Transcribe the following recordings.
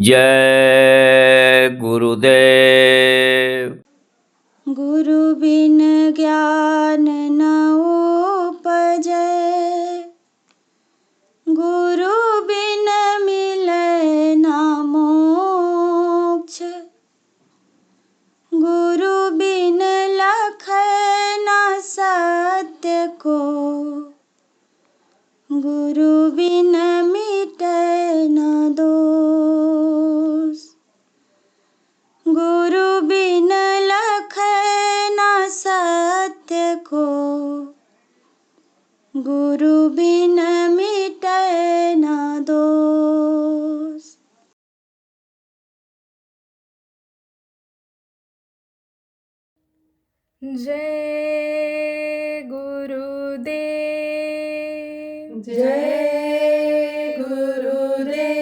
जय गुरुदेव। गुरु बिन ज्ञान न उपजै, गुरु बिन मिलै ना मोक्ष। गुरु बिन लखै ना सत्य को, गुरु बिन मिटै ना दोष। गुरु बिन लखै ना सत्य को, गुरु बिन मिटै ना दोष। जय गुरुदेव। जय गुरुदेव।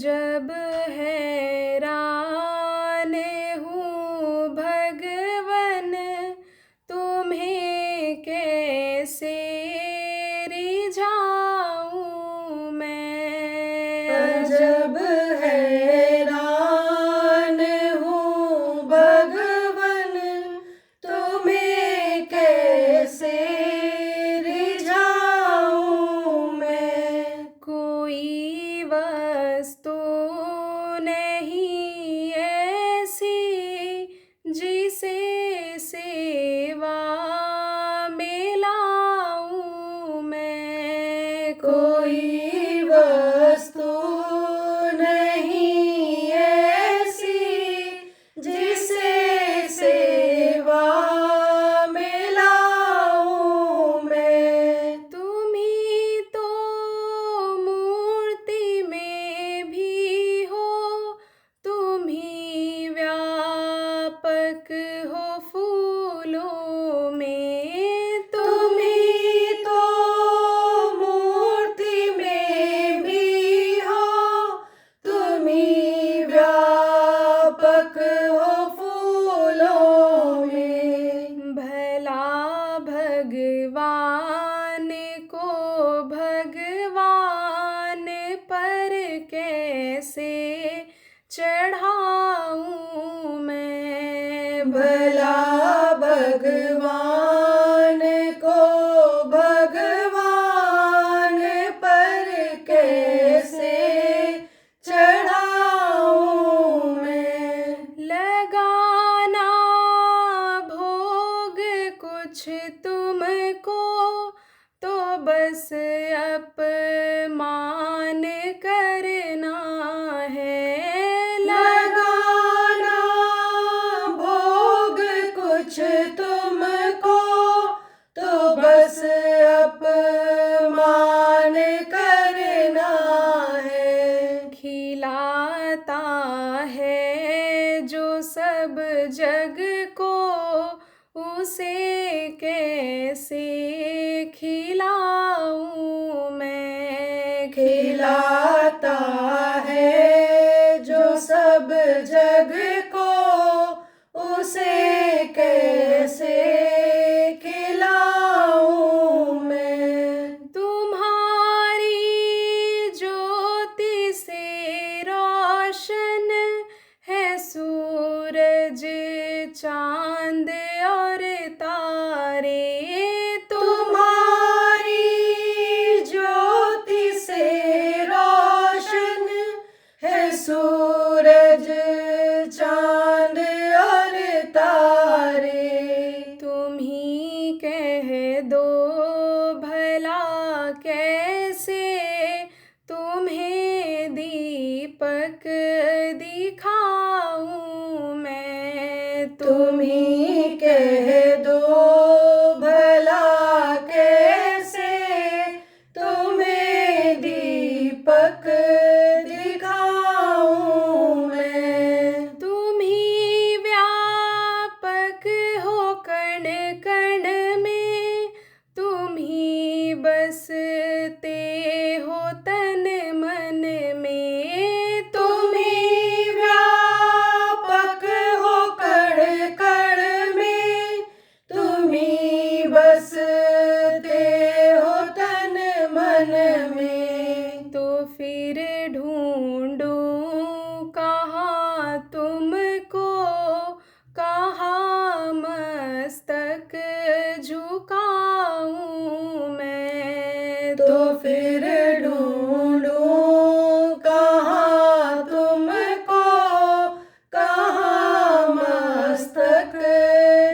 जब हैरान हूँ भगवन, तुम्हें कैसे रिझाऊँ मैं। जब हैरान हूँ भगवन, तुम्हें कैसे रिझाऊँ मैं। कोई वस्तु नहीं ऐसी जिसे सेवा में लाऊं मैं। कोई वस्तु नहीं ऐसी जिसे सेवा में लाऊं मैं। तुम ही तो मूर्ति में भी हो, तुम ही व्यापक हो फूलों में। तुम ही तो मूर्ति में भी हो, तुम ही व्यापक हो फूलों में। भला भगवान को भगवान पर कैसे चढ़ाऊं मैं। भला भगवान को भगवान पर कैसे चढ़ाऊं मैं। लगाना भोग कुछ तुमको तो बस अपमान करना है। लगाना भोग कुछ तुमको तो बस अपमान करना है। खिलाता है जो सब जग को, उसे कैसे खिलाऊं मैं। खिलाता है जो सब जग को, उसे कैसे खिलाऊं मैं। तुम्हारी ज्योति से रोशन है सूरज चांद और तारे। तुम्हारी ज्योति से रोशन है सूरज चांद और तारे। तुम ही कह दो भला कैसे तुम्हें दीपक दिखाऊं मैं। तुम ही कह दो भला कैसे तुम्हें दीपक दिखाऊं मैं। तुम ही व्यापक हो कण कण में, तुम झुकाऊं मैं, तो फिर ढूंढूं कहाँ तुमको, कहाँ मस्तक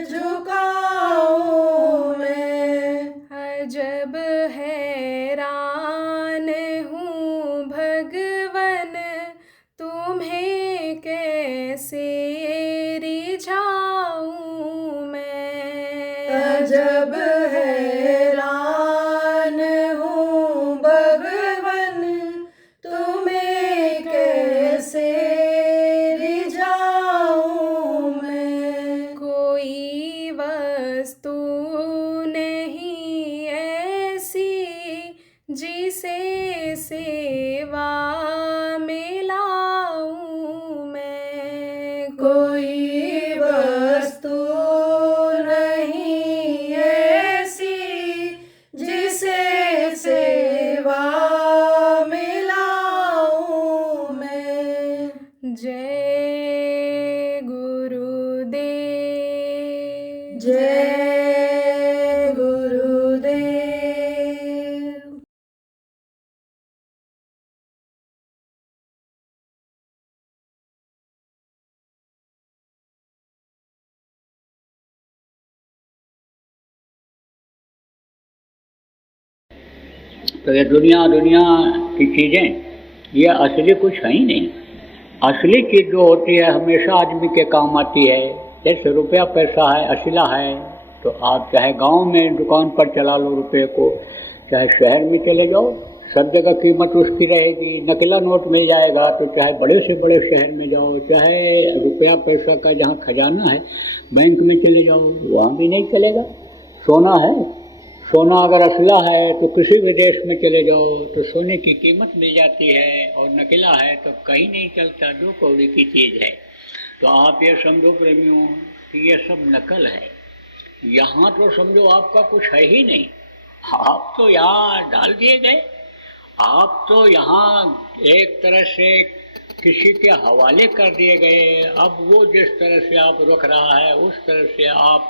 झुकाऊं मैं। अजब हैरान हूँ भगवन, तुम्हें कैसे रिझाऊं मैं। अजब हैरान हूँ भगवन, तुम्हें कैसे रिझाऊं मैं। कोई वस्तु नहीं ऐसी जिसे सेवा में लाऊं मैं। कोई वस्तु नहीं ऐसी जिसे सेवा में लाऊं मैं। जय गुरुदेव, जय गुरुदेव। तो ये दुनिया की चीज़ें ये असली कुछ है ही नहीं। असली चीज़ जो होती है हमेशा आदमी के काम आती है। जैसे रुपया पैसा है, असिला है, तो आप चाहे गांव में दुकान पर चला लो रुपये को, चाहे शहर में चले जाओ, सब जगह कीमत उसकी रहेगी। नकला नोट मिल जाएगा, तो चाहे बड़े से बड़े शहर में जाओ, चाहे रुपया पैसा का जहाँ खजाना है बैंक में चले जाओ, वहाँ भी नहीं चलेगा। सोना है, सोना अगर असला है तो किसी भी देश में चले जाओ तो सोने की कीमत मिल जाती है, और नकला है तो कहीं नहीं चलता, दो कौड़ी की चीज़ है। तो आप ये समझो प्रेमियों कि ये सब नकल है। यहाँ तो समझो आपका कुछ है ही नहीं, आप तो यहाँ डाल दिए गए, आप तो यहाँ एक तरह से किसी के हवाले कर दिए गए। अब वो जिस तरह से आप रख रहा है उस तरह से आप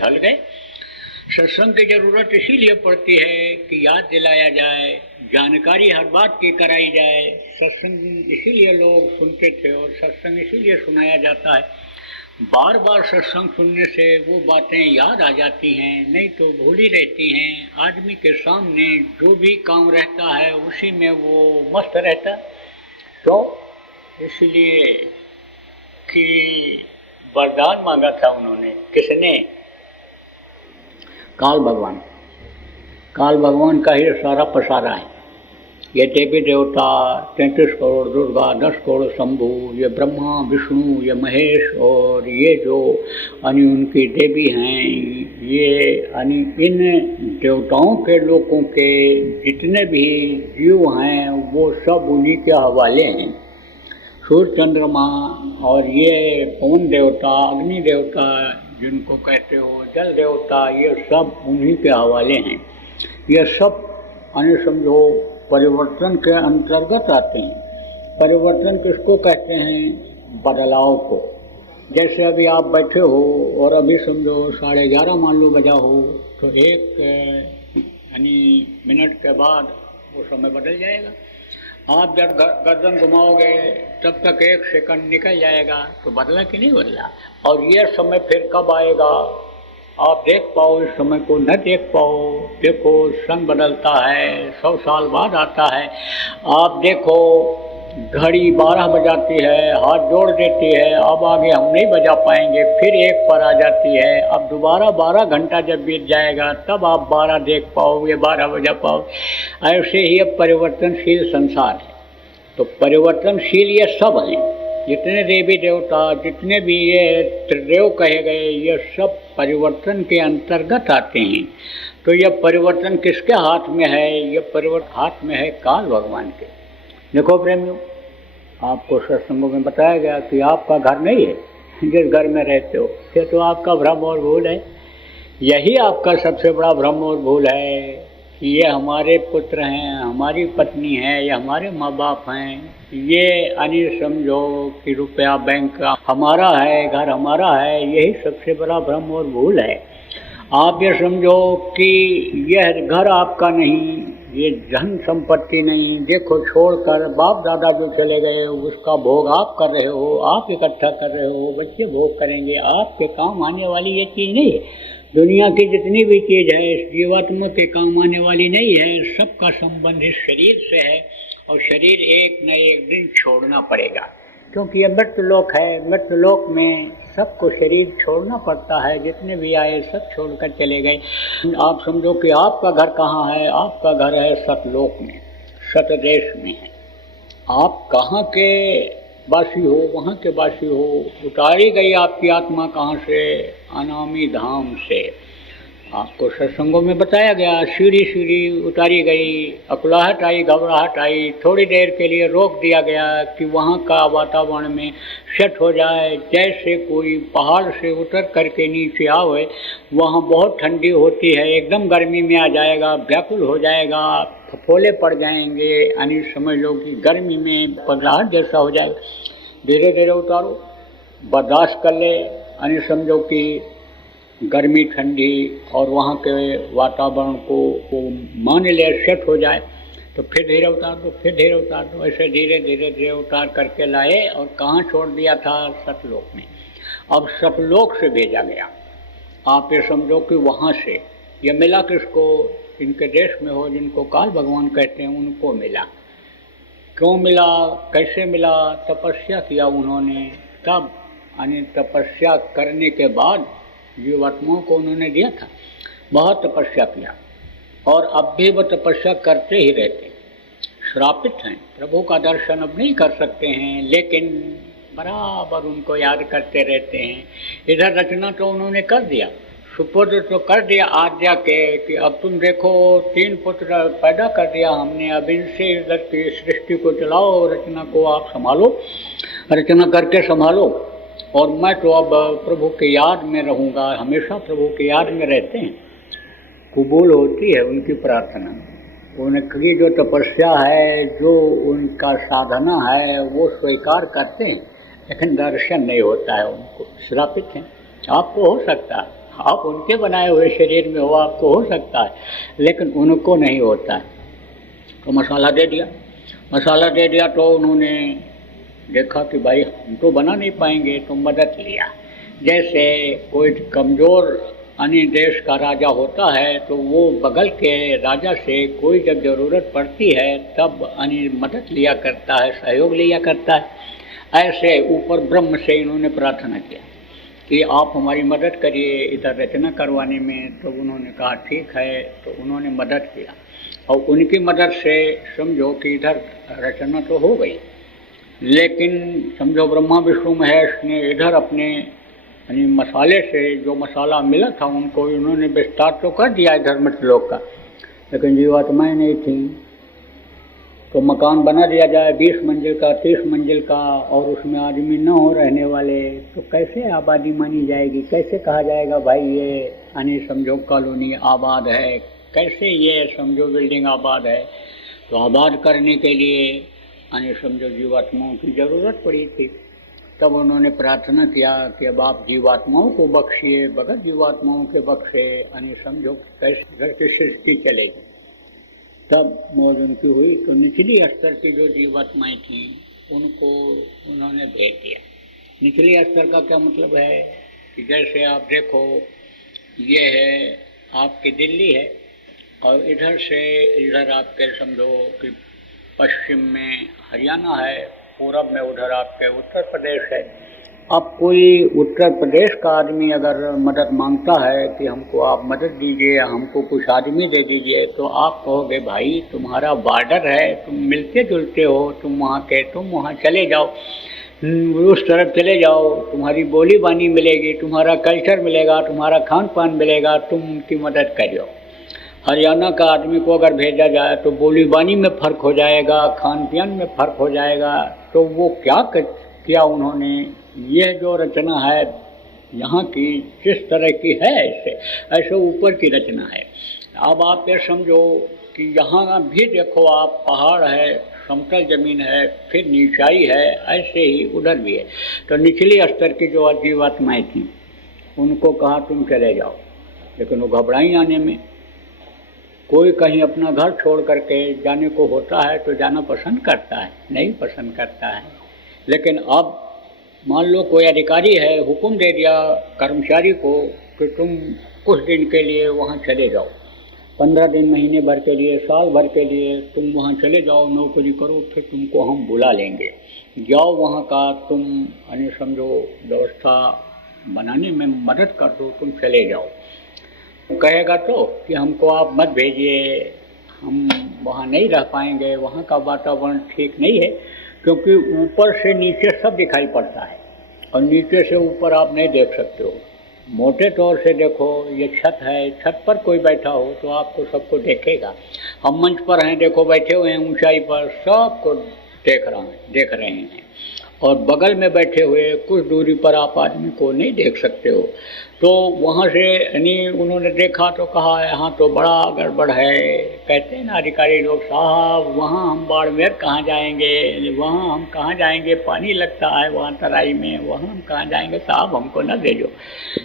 ढल गए। सत्संग की ज़रूरत इसीलिए पड़ती है कि याद दिलाया जाए, जानकारी हर बात की कराई जाए। सत्संग इसीलिए लोग सुनते थे और सत्संग इसीलिए सुनाया जाता है। बार बार सत्संग सुनने से वो बातें याद आ जाती हैं, नहीं तो भूली रहती हैं। आदमी के सामने जो भी काम रहता है उसी में वो मस्त रहता। क्यों? इसलिए कि वरदान मांगा था उन्होंने। किसने? काल भगवान। काल भगवान का ही सारा पसारा है। ये देवी देवता 33 करोड़ दुर्गा, 10 करोड़ शंभु, ये ब्रह्मा विष्णु, ये महेश, और ये जो उनकी देवी हैं, ये इन देवताओं के लोगों के जितने भी जीव हैं वो सब उन्हीं के हवाले हैं। सूर्य चंद्रमा और ये पवन देवता, अग्नि देवता जिनको कहते हो, जल देवता, ये सब उन्हीं के हवाले हैं। ये सब समझो परिवर्तन के अंतर्गत आते हैं। परिवर्तन किसको कहते हैं? बदलाव को। जैसे अभी आप बैठे हो और अभी समझो 11:30 मान लो बजा हो, तो एक मिनट के बाद वो समय बदल जाएगा। आप जब गर्दन घुमाओगे तब तक 1 सेकंड निकल जाएगा, तो बदला कि नहीं बदला? और ये समय फिर कब आएगा आप देख पाओ, इस समय को न देख पाओ। देखो सन बदलता है, 100 साल बाद आता है। आप देखो घड़ी 12 बजाती है, हाथ जोड़ देती है, अब आगे हम नहीं बजा पाएंगे, फिर 1 पर आ जाती है। अब दोबारा 12 घंटा जब बीत जाएगा तब आप 12 देख पाओगे, 12 बजा पाओ। ऐसे ही अब परिवर्तनशील संसार है। तो परिवर्तनशील ये सब हैं, जितने देवी देवता, जितने भी ये त्रिदेव कहे गए, ये सब परिवर्तन के अंतर्गत आते हैं। तो ये परिवर्तन किसके हाथ में है? ये परिवर्तन हाथ में है काल भगवान के। देखो प्रेमियों, आपको सत्संगों में बताया गया कि आपका घर नहीं है जिस घर में रहते हो, ये तो आपका भ्रम और भूल है। यही आपका सबसे बड़ा भ्रम और भूल है कि ये हमारे पुत्र हैं, हमारी पत्नी है, या हमारे माँ बाप हैं। ये समझो कि रुपया बैंक का हमारा है, घर हमारा है। यही सबसे बड़ा भ्रम और भूल है। आप ये समझो कि यह घर आपका नहीं, ये धन संपत्ति नहीं। देखो छोड़कर बाप दादा जो चले गए उसका भोग आप कर रहे हो, आप इकट्ठा कर रहे हो, बच्चे भोग करेंगे। आपके काम आने वाली ये चीज़ नहीं है। दुनिया की जितनी भी चीज़ है इस जीवात्मा के काम आने वाली नहीं है। सबका संबंध इस शरीर से है और शरीर एक न एक दिन छोड़ना पड़ेगा, क्योंकि यह मृत्युलोक है। मृत्युलोक में सबको शरीर छोड़ना पड़ता है। जितने भी आए सब छोड़कर चले गए। आप समझो कि आपका घर कहाँ है? आपका घर है सतलोक में, सतदेश में है। आप कहाँ के वासी हो? वहाँ के वासी हो। उतारी गई आपकी आत्मा कहाँ से? अनामी धाम से। आपको सत्संगों में बताया गया, सीढ़ी सीढ़ी उतारी गई, अकुलाहट आई, घबराहट आई, थोड़ी देर के लिए रोक दिया गया कि वहाँ का वातावरण में सेट हो जाए। जैसे कोई पहाड़ से उतर करके नीचे आवे, वहाँ बहुत ठंडी होती है, एकदम गर्मी में आ जाएगा, व्याकुल हो जाएगा, फफोले पड़ जाएंगे, यानी समझ लो कि गर्मी में पगलाहट जैसा हो जाएगा। धीरे धीरे उतारो, बर्दाश्त कर ले, यानी समझो कि गर्मी ठंडी और वहाँ के वातावरण को मान ले, सेट हो जाए, तो फिर धीरे उतार दो, फिर धीरे उतार दो। ऐसे धीरे धीरे धीरे उतार करके लाए और कहाँ छोड़ दिया था? सतलोक में। अब सतलोक से भेजा गया। आप ये समझो कि वहाँ से ये मिला किसको? जिनके देश में हो, जिनको काल भगवान कहते हैं, उनको मिला। क्यों मिला? कैसे मिला? तपस्या किया उन्होंने, तब यानी तपस्या करने के बाद जीवात्माओं को उन्होंने दिया था। बहुत तपस्या किया और अब भी वो तपस्या करते ही रहते। श्रापित हैं, प्रभु का दर्शन अब नहीं कर सकते हैं, लेकिन बराबर उनको याद करते रहते हैं। इधर रचना तो उन्होंने कर दिया, सुपुत्र तो कर दिया आज्ञा के कि अब तुम देखो 3 पुत्र पैदा कर दिया हमने, अब इनसे इधर की सृष्टि को चलाओ, रचना को आप संभालो, रचना करके संभालो। और मैं तो अब प्रभु के याद में रहूँगा। हमेशा प्रभु के याद में रहते हैं। कबूल होती है उनकी प्रार्थना, उनकी जो तपस्या है, जो उनका साधना है, वो स्वीकार करते हैं, लेकिन दर्शन नहीं होता है उनको। श्रापित हैं। आपको हो सकता है, आप उनके बनाए हुए शरीर में हो, आपको हो सकता है, लेकिन उनको नहीं होता है। तो मसाला दे दिया, मसाला दे दिया तो उन्होंने देखा कि भाई हम तो बना नहीं पाएंगे, तो मदद लिया। जैसे कोई कमज़ोर अन्य देश का राजा होता है तो वो बगल के राजा से कोई जब ज़रूरत पड़ती है तब अन्य मदद लिया करता है, सहयोग लिया करता है। ऐसे ऊपर ब्रह्म से इन्होंने प्रार्थना किया कि आप हमारी मदद करिए इधर रचना करवाने में। तो उन्होंने कहा ठीक है, तो उन्होंने मदद किया और उनकी मदद से समझो कि इधर रचना तो हो गई। लेकिन समझो ब्रह्मा विष्णु महेश ने इधर अपने यानी मसाले से जो मसाला मिला था उनको इन्होंने विस्तार तो कर दिया इधर मृतलोक का, लेकिन जीवात्माएँ नहीं थी। तो मकान बना दिया जाए 20 मंजिल का, 30 मंजिल का, और उसमें आदमी न हो रहने वाले, तो कैसे आबादी मानी जाएगी? कैसे कहा जाएगा भाई ये यानी समझो कॉलोनी आबाद है? कैसे ये समझो बिल्डिंग आबाद है? तो आबाद करने के लिए यानी समझो जीवात्माओं की ज़रूरत पड़ी थी। तब उन्होंने प्रार्थना किया कि अब आप जीवात्माओं को बख्शिए, बगैर जीवात्माओं के बख्शे, यानी समझो कैसे घर की सृष्टि चलेगी। तब मौज उनकी हुई। तो निचली स्तर की जो जीवात्माएँ थीं उनको उन्होंने भेज दिया। निचली स्तर का क्या मतलब है कि जैसे आप देखो ये है आपकी दिल्ली है और इधर से इधर आपके समझो कि पश्चिम में हरियाणा है, पूरब में उधर आपके उत्तर प्रदेश है। अब कोई उत्तर प्रदेश का आदमी अगर मदद मांगता है कि हमको आप मदद दीजिए, हमको कुछ आदमी दे दीजिए, तो आप कहोगे भाई तुम्हारा बॉर्डर है, तुम मिलते जुलते हो, तुम वहाँ के, तुम वहाँ चले जाओ, उस तरफ चले जाओ, तुम्हारी बोली बानी मिलेगी, तुम्हारा कल्चर मिलेगा, तुम्हारा खान पान मिलेगा, तुम उनकी मदद करियो। हरियाणा का आदमी को अगर भेजा जाए तो बोली बानी में फ़र्क हो जाएगा, खान पान में फ़र्क हो जाएगा। तो वो क्या किया उन्होंने? यह जो रचना है यहाँ की जिस तरह की है ऐसे ऊपर की रचना है। अब आप ये समझो कि यहाँ भी देखो आप पहाड़ है, समतल ज़मीन है, फिर नीचाई है, ऐसे ही उधर भी है। तो निचली स्तर की जो जीवात्माएँ थीं उनको कहा तुम चले जाओ, लेकिन वो घबराई आने में। कोई कहीं अपना घर छोड़ करके जाने को होता है तो जाना पसंद करता है, नहीं पसंद करता है। लेकिन अब मान लो कोई अधिकारी है, हुक्म दे दिया कर्मचारी को कि तुम कुछ दिन के लिए वहाँ चले जाओ, 15 दिन, महीने भर के लिए, साल भर के लिए तुम वहाँ चले जाओ, नौकरी करो, फिर तुमको हम बुला लेंगे, जाओ वहाँ का तुम यानी समझो व्यवस्था बनाने में मदद कर दो, तुम चले जाओ। कहेगा तो कि हमको आप मत भेजिए, हम वहाँ नहीं रह पाएंगे, वहाँ का वातावरण ठीक नहीं है, क्योंकि ऊपर से नीचे सब दिखाई पड़ता है और नीचे से ऊपर आप नहीं देख सकते हो। मोटे तौर से देखो, ये छत है, छत पर कोई बैठा हो तो आपको सबको देखेगा। हम मंच पर हैं, देखो बैठे हुए हैं ऊंचाई पर, सबको देख रहे हैं और बगल में बैठे हुए कुछ दूरी पर आप आदमी को नहीं देख सकते हो। तो वहाँ से यानी उन्होंने देखा तो कहा यहाँ तो बड़ा गड़बड़ है। कहते हैं ना अधिकारी लोग, साहब वहाँ हम बाड़मेर कहाँ जाएंगे, वहाँ हम कहाँ जाएंगे, पानी लगता है वहाँ तराई में, वहाँ हम कहाँ जाएंगे, साहब हमको न भेजो।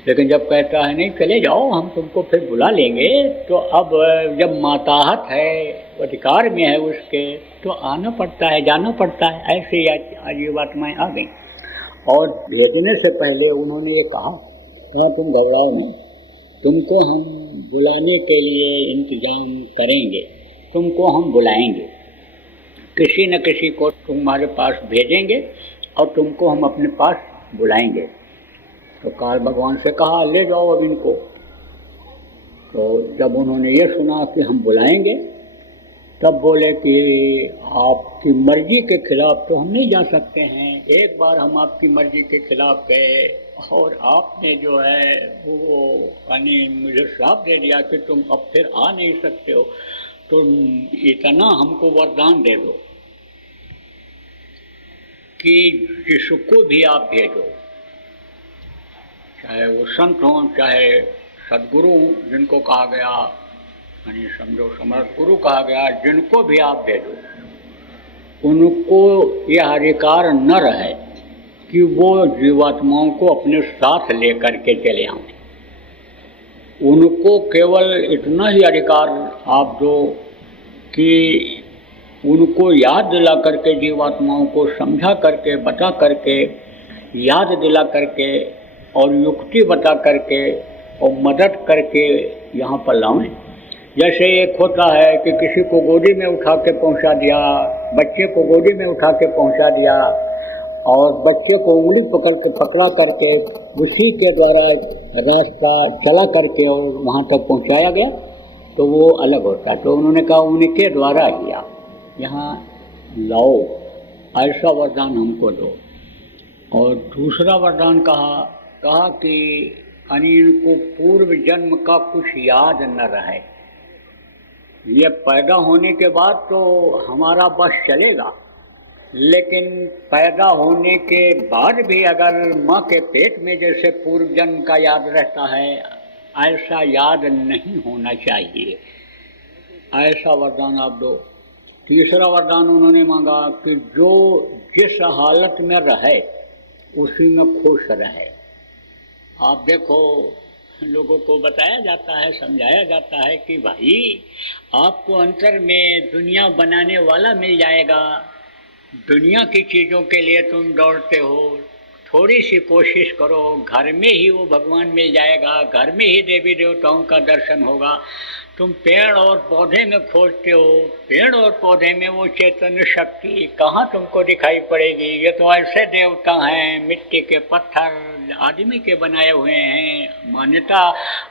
लेकिन जब कहता है नहीं चले जाओ, हम तुमको फिर बुला लेंगे, तो अब जब माताहत है, अधिकार में है उसके, तो आना पड़ता है, जाना पड़ता है। ऐसे ही आज ये बातें आ गई। और भेजने से पहले उन्होंने ये कहा तुम घबराओ नहीं, तुमको हम बुलाने के लिए इंतज़ाम करेंगे, तुमको हम बुलाएंगे, किसी न किसी को तुम्हारे पास भेजेंगे और तुमको हम अपने पास बुलाएंगे। तो काल भगवान से कहा ले जाओ अब इनको। तो जब उन्होंने ये सुना कि हम बुलाएंगे, तब बोले कि आपकी मर्जी के खिलाफ तो हम नहीं जा सकते हैं। एक बार हम आपकी मर्जी के खिलाफ गए और आपने जो है वो यानी मुझे श्राप दे दिया कि तुम अब फिर आ नहीं सकते हो, तो इतना हमको वरदान दे दो कि जिसको भी आप भेजो, चाहे वो संत हों, चाहे सदगुरु जिनको कहा गया, यानी समझो समर्थ गुरु कहा गया, जिनको भी आप भेजो, उनको यह अधिकार न रहे कि वो जीवात्माओं को अपने साथ लेकर के चले आएं। उनको केवल इतना ही अधिकार आप दो कि उनको याद दिला करके, जीवात्माओं को समझा करके, बता करके, याद दिला करके और युक्ति बता करके और मदद करके यहाँ पर लाएं। जैसे एक होता है कि किसी को गोदी में उठा के पहुंचा दिया, बच्चे को गोदी में उठा के पहुंचा दिया और बच्चे को उंगली पकड़ा करके उसी के द्वारा रास्ता चला करके और वहाँ तक पहुंचाया गया, तो वो अलग होता है। तो उन्होंने कहा उनके द्वारा ही आप यहाँ लाओ, ऐसा वरदान हमको दो। और दूसरा वरदान कहा कि इनको पूर्व जन्म का कुछ याद न रहे। ये पैदा होने के बाद तो हमारा बस चलेगा, लेकिन पैदा होने के बाद भी अगर माँ के पेट में जैसे पूर्व जन्म का याद रहता है, ऐसा याद नहीं होना चाहिए। ऐसा वरदान आप दो। तीसरा वरदान उन्होंने मांगा कि जो जिस हालत में रहे उसी में खुश रहे। आप देखो, लोगों को बताया जाता है, समझाया जाता है कि भाई आपको अंतर में दुनिया बनाने वाला मिल जाएगा, दुनिया की चीज़ों के लिए तुम दौड़ते हो, थोड़ी सी कोशिश करो, घर में ही वो भगवान मिल जाएगा, घर में ही देवी देवताओं का दर्शन होगा। तुम पेड़ और पौधे में खोजते हो, पेड़ और पौधे में वो चैतन्य शक्ति कहाँ तुमको दिखाई पड़ेगी। ये तो ऐसे देवता हैं, मिट्टी के पत्थर आदमी के बनाए हुए हैं। मान्यता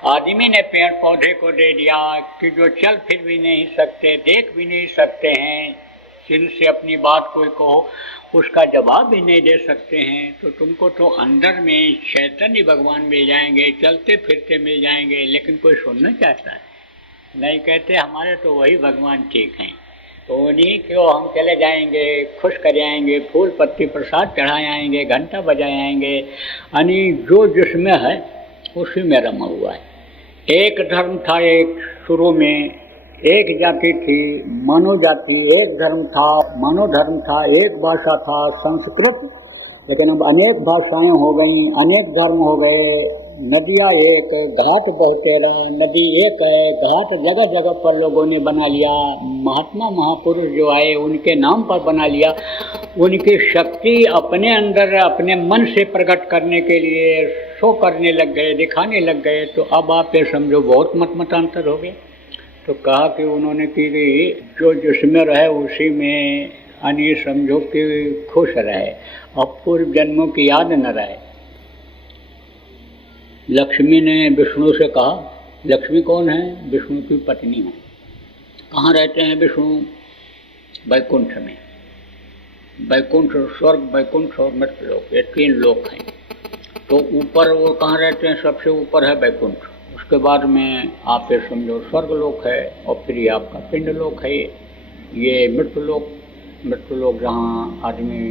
आदमी ने पेड़ पौधे को दे दिया कि जो चल फिर भी नहीं सकते, देख भी नहीं सकते हैं, जिनसे अपनी बात कोई कहो उसका जवाब भी नहीं दे सकते हैं। तो तुमको तो अंदर में चैतन्य भगवान मिल जाएंगे, चलते फिरते मिल जाएंगे, लेकिन कोई सुनना चाहता है नहीं। कहते हमारे तो वही भगवान ठीक हैं, तो उन्हीं को हम चले जाएंगे, खुश कर आएंगे, फूल पत्ती प्रसाद चढ़ाए आएंगे, घंटा बजाए आएंगे। यानी जो जिसमें है उसी में रमा हुआ है। एक धर्म था, एक शुरू में एक जाति थी, मनो जाति, एक धर्म था, मनो धर्म था, एक भाषा था संस्कृत, लेकिन अब अनेक भाषाएं हो गई, अनेक धर्म हो गए, नदियाँ एक, घाट बहुतेरा, नदी एक है, घाट जगह जगह पर लोगों ने बना लिया। महात्मा महापुरुष जो आए उनके नाम पर बना लिया। उनकी शक्ति अपने अंदर अपने मन से प्रकट करने के लिए शो करने लग गए, दिखाने लग गए। तो अब आप ये समझो बहुत मतमतांतर हो गए। तो कहा कि उन्होंने कि जो जिसमें रहे उसी में यानी समझो कि खुश रहे, अब पूर्व जन्मों की याद न रहे। लक्ष्मी ने विष्णु से कहा, लक्ष्मी कौन है? विष्णु की पत्नी है। कहाँ रहते हैं विष्णु? वैकुंठ में। वैकुंठ स्वर्ग, वैकुंठ और मृत्युलोक, ये 3 लोक हैं। तो ऊपर वो कहाँ रहते हैं? सबसे ऊपर है वैकुंठ, उसके बाद में आप ये समझो स्वर्ग लोक है, और फिर ये आपका पिंड लोक है। ये मृत्युलोक, मृत्युलोक जहाँ आदमी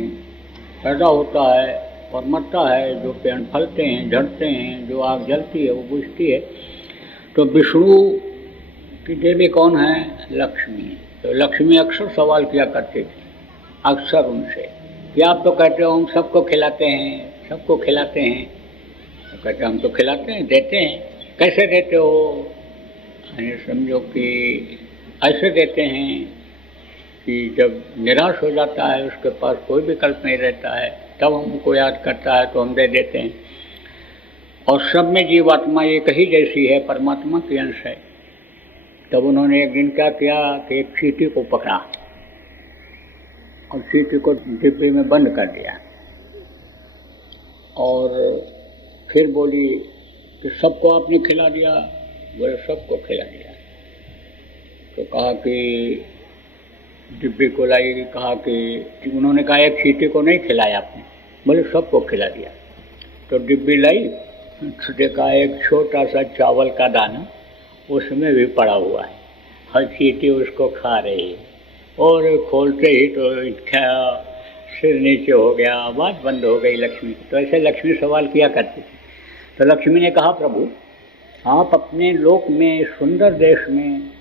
पैदा होता है और मरता है, जो पेड़ फलते हैं, झड़ते हैं, जो आग जलती है वो बुझती है। तो विष्णु की देवी कौन है? लक्ष्मी। तो लक्ष्मी अक्सर सवाल किया करती थी, अक्सर उनसे कि आप तो कहते हो हम सबको खिलाते हैं, सबको खिलाते हैं। तो कहते हम तो खिलाते हैं, देते हैं। कैसे देते हो? समझो कि ऐसे देते हैं कि जब निराश हो जाता है, उसके पास कोई विकल्प नहीं रहता है, तब हमको याद करता है तो हम दे देते हैं। और सब में जीवात्मा एक ही जैसी है, परमात्मा की अंश है। तब उन्होंने एक दिन क्या किया कि एक चींटी को पकड़ा और चींटी को डिब्बे में बंद कर दिया, और फिर बोली कि सबको आपने खिला दिया? बोले सबको खिला दिया। तो कहा कि डिब्बे को लाई, कहा कि उन्होंने कहा एक चींटी को नहीं खिलाया आपने? बोले सबको खिला दिया। तो डिब्बी लाई, देखा एक छोटा सा चावल का दाना उसमें भी पड़ा हुआ है, हर चींटी उसको खा रही है। और खोलते ही तो क्या सिर नीचे हो गया, आवाज़ बंद हो गई लक्ष्मी की। तो ऐसे लक्ष्मी सवाल किया करती थी। तो लक्ष्मी ने कहा, प्रभु आप अपने लोक में, सुंदर देश में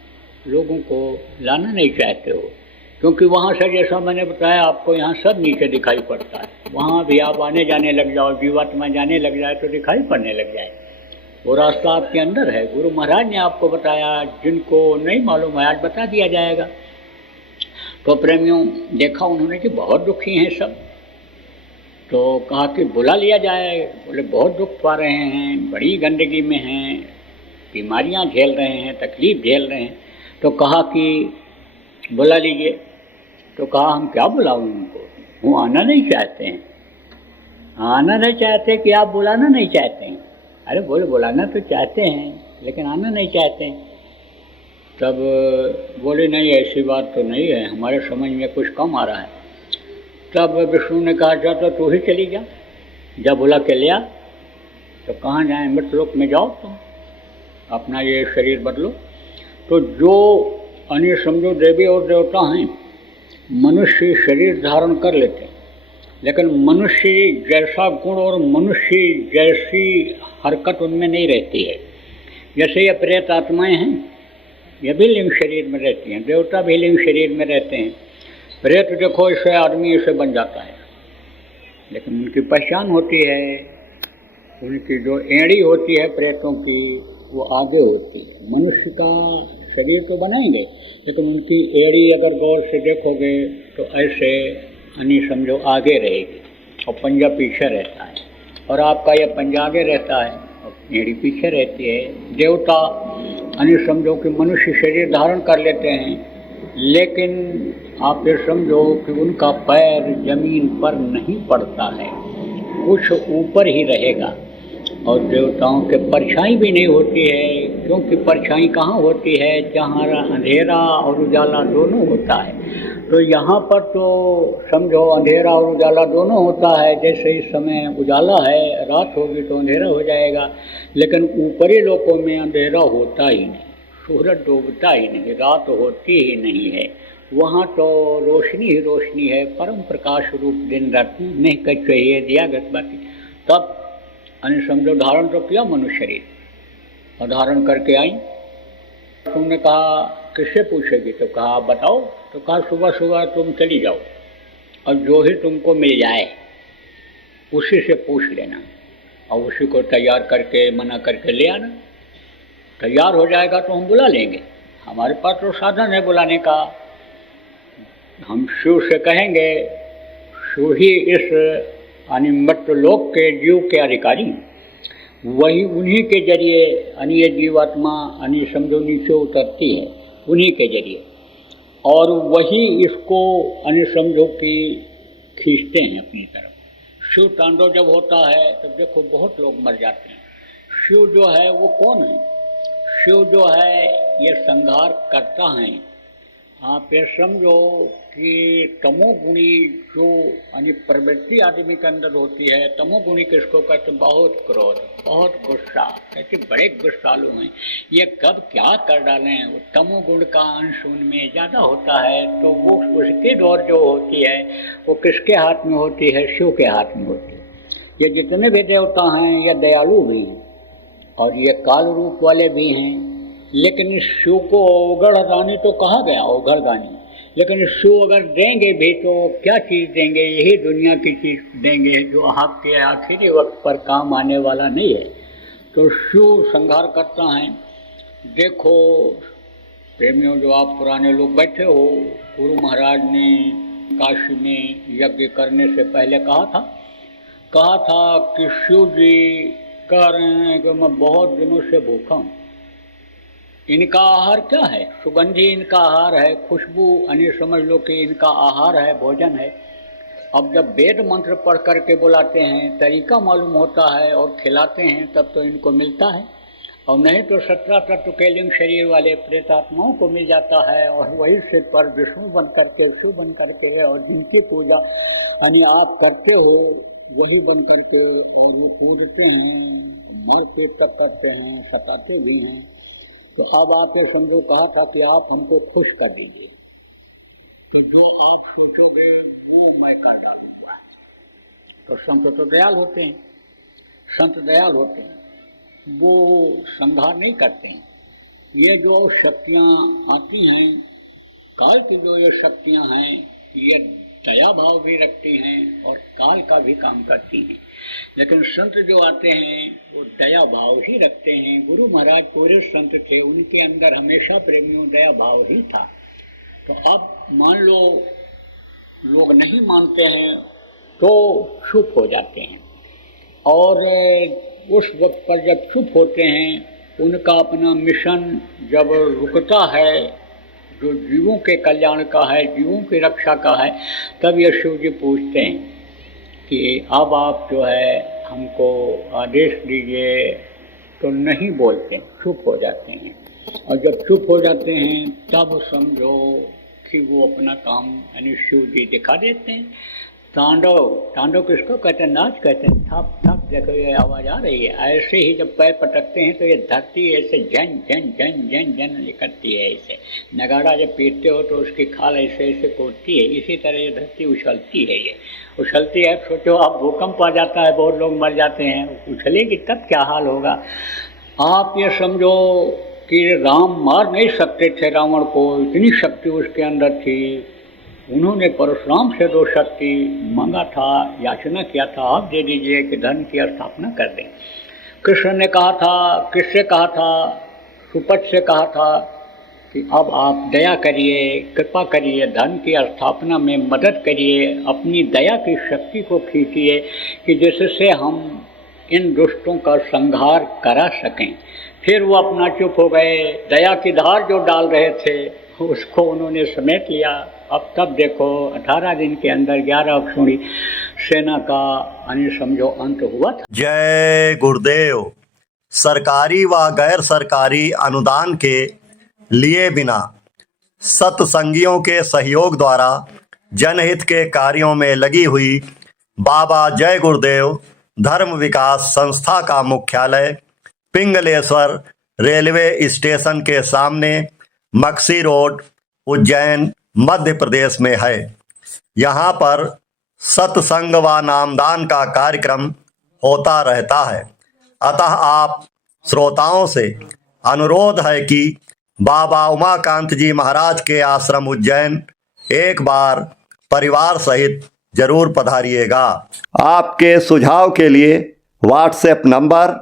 लोगों को लाना नहीं चाहते हो, क्योंकि वहाँ से जैसा मैंने बताया आपको, यहाँ सब नीचे दिखाई पड़ता है। वहाँ भी आप आने जाने लग जाओ, जीवात्मा जाने लग जाए तो दिखाई पड़ने लग जाए। वो रास्ता आपके अंदर है, गुरु महाराज ने आपको बताया, जिनको नहीं मालूम है आज बता दिया जाएगा। तो प्रेमियों देखा उन्होंने कि बहुत दुखी हैं सब। तो कहा कि बुला लिया जाए। बोले बहुत दुख पा रहे हैं, बड़ी गंदगी में हैं, बीमारियां झेल रहे हैं, तकलीफ झेल रहे हैं। तो कहा कि बुला लीजिए। तो कहा हम क्या बुलाऊं उनको, वो आना नहीं चाहते हैं। आना नहीं चाहते कि आप बुलाना नहीं चाहते हैं? अरे बोले बुलाना तो चाहते हैं लेकिन आना नहीं चाहते हैं। तब बोले नहीं ऐसी बात तो नहीं है, हमारे समझ में कुछ कम आ रहा है। तब विष्णु ने कहा जा तो तू ही चली जा, जा बुला के ले आ। तो कहाँ जाएं? मृतलोक में जाओ, तुम अपना ये शरीर बदलो। तो जो अन्य समझो देवी और देवता हैं, मनुष्य शरीर धारण कर लेते हैं, लेकिन मनुष्य जैसा गुण और मनुष्य जैसी हरकत उनमें नहीं रहती है। जैसे ये प्रेत आत्माएं हैं, ये भी लिंग शरीर में रहती हैं, देवता भी लिंग शरीर में रहते हैं। प्रेत देखो इससे आदमी इसे बन जाता है, लेकिन उनकी पहचान होती है, उनकी जो एड़ी होती है प्रेतों की वो आगे होती है। मनुष्य का शरीर तो बनाएंगे, लेकिन उनकी एड़ी अगर गौर से देखोगे तो ऐसे यानी समझो आगे रहेगी और पंजा पीछे रहता है, और आपका यह पंजा आगे रहता है और एड़ी पीछे रहती है। देवता यानी समझो कि मनुष्य शरीर धारण कर लेते हैं, लेकिन आप ये समझो कि उनका पैर जमीन पर नहीं पड़ता है, कुछ ऊपर ही रहेगा। और देवताओं के परछाई भी नहीं होती है, क्योंकि परछाई कहाँ होती है? जहाँ अंधेरा और उजाला दोनों होता है। तो यहाँ पर तो समझो अंधेरा और उजाला दोनों होता है। जैसे इस समय उजाला है, रात होगी तो अंधेरा हो जाएगा, लेकिन ऊपरी लोकों में अंधेरा होता ही नहीं, सूरज डूबता ही नहीं, रात होती ही नहीं है। वहाँ तो रोशनी ही रोशनी है, परम प्रकाश रूप दिन रात्रि नहीं कर चाहिए दिया गति। तब यानी समझो धारण तो किया मनुष्य शरीर, और धारण करके आई। तुमने कहा किससे पूछेगी? तो कहा आप बताओ। तो कहा सुबह सुबह तुम चली जाओ और जो ही तुमको मिल जाए उसी से पूछ लेना, और उसी को तैयार करके मना करके ले आना। तैयार हो जाएगा तो हम बुला लेंगे, हमारे पास तो साधन है बुलाने का। हम शिव से कहेंगे, शिव ही इस मृत्यु लोक के जीव के अधिकारी, वही उन्हीं के जरिए ये जीवात्मा समझो नीचे उतरती है, उन्हीं के जरिए, और वही इसको समझो कि खींचते हैं अपनी तरफ। शिव तांडव जब होता है तब देखो बहुत लोग मर जाते हैं। शिव जो है वो कौन है? शिव जो है ये संहार करता है। आप ये समझो कि तमोगुणी जो प्रवृत्ति आदमी के अंदर होती है, तमोगुणी किसको कहते हैं? बहुत क्रोध, बहुत गुस्सा, कहते बड़े गुस्सालु हैं, ये कब क्या कर डालें। वो तमोगुण का अंश उनमें ज़्यादा होता है, तो वो उसकी दौर जो होती है वो किसके हाथ में होती है? शिव के हाथ में होती है। ये जितने भी देवता हैं ये दयालु भी हैं और ये काल रूप वाले भी हैं, लेकिन शिव को अवगढ़ रानी तो कहा गया, अवगढ़ गानी, लेकिन शिव अगर देंगे भी तो क्या चीज़ देंगे? यही दुनिया की चीज़ देंगे जो आपके आखिरी वक्त पर काम आने वाला नहीं है। तो शिव संहार करता है। देखो प्रेमियों, जो आप पुराने लोग बैठे हो, गुरु महाराज ने काशी में यज्ञ करने से पहले कहा था कि शिव जी कह रहे हैं कि मैं बहुत दिनों से भूखा हूँ। इनका आहार क्या है? सुगंधी इनका आहार है, खुशबू समझ लो कि इनका आहार है, भोजन है। अब जब वेद मंत्र पढ़ करके बुलाते हैं, तरीका मालूम होता है और खिलाते हैं, तब तो इनको मिलता है, और नहीं तो 17 तत्व के लिंग शरीर वाले प्रेतात्माओं को मिल जाता है, और वही सिर पर विष्णु बन करके, शिव बन करके, और जिनकी पूजा आप करते हो वही बन करके, और वो कूदते हैं, मारपीट तक करते हैं, सताते भी हैं। तो अब आप ये समझो, कहा था कि आप हमको खुश कर दीजिए, तो जो आप सोचोगे वो मैं कर डालूँगा। तो संत तो दयाल होते हैं, संत दयाल होते हैं, वो संहार नहीं करते हैं। ये जो शक्तियाँ आती हैं, काल की जो ये शक्तियाँ हैं, ये दया भाव भी रखती हैं और काल का भी काम करती हैं, लेकिन संत जो आते हैं वो दया भाव ही रखते हैं। गुरु महाराज पूरे संत थे, उनके अंदर हमेशा प्रेमियों दया भाव ही था। तो अब मान लो लोग नहीं मानते हैं तो चुप हो जाते हैं, और उस वक्त पर जब चुप होते हैं, उनका अपना मिशन जब रुकता है, जो जीवों के कल्याण का है, जीवों की रक्षा का है, तब ये शिव जी पूछते हैं कि अब आप जो है हमको आदेश दीजिए। तो नहीं बोलते, चुप हो जाते हैं, और जब चुप हो जाते हैं तब समझो कि वो अपना काम शिव जी दिखा देते हैं। तांडव किसको कहते हैं? नाच कहते हैं। थप थप देखो ये आवाज़ आ रही है, ऐसे ही जब पैर पटकते हैं तो ये धरती ऐसे झन झन झन झन झन करती है। ऐसे नगाड़ा जब पीटते हो तो उसकी खाल ऐसे ऐसे कूदती है, इसी तरह ये धरती उछलती है, ये उछलती है। सोचो आप भूकंप आ जाता है, बहुत लोग मर जाते हैं, उछलेगी तब क्या हाल होगा। आप ये समझो कि राम मार नहीं सकते थे रावण को, इतनी शक्ति उसके अंदर थी। उन्होंने परशुराम से 2 शक्ति मांगा था, याचना किया था, आप दे दीजिए कि धर्म की स्थापना कर दें। कृष्ण ने कहा था, किससे कहा था? सुपथ से कहा था कि अब आप दया करिए, कृपा करिए, धर्म की स्थापना में मदद करिए, अपनी दया की शक्ति को खींचिए कि जिससे हम इन दुष्टों का संहार करा सकें। फिर वो अपना चुप हो गए। दया की धार जो डाल रहे थे उसको उन्होंने समेट लिया। अब तब देखो 18 दिन के अंदर 11 अक्षुणी सेना का समझो अंत हुआ था। जय गुरुदेव। सरकारी व गैर सरकारी अनुदान के लिए बिना सत्संगियों के सहयोग द्वारा जनहित के कार्यों में लगी हुई बाबा जय गुरुदेव धर्म विकास संस्था का मुख्यालय पिंगलेश्वर रेलवे स्टेशन के सामने मक्सी रोड, उज्जैन, मध्य प्रदेश में है। यहाँ पर सत्संग व नामदान का कार्यक्रम होता रहता है। अतः आप श्रोताओं से अनुरोध है कि बाबा उमाकांत जी महाराज के आश्रम उज्जैन एक बार परिवार सहित जरूर पधारिएगा। आपके सुझाव के लिए व्हाट्सएप नंबर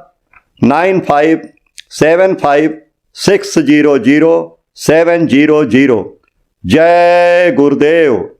9575600700। जय गुरुदेव।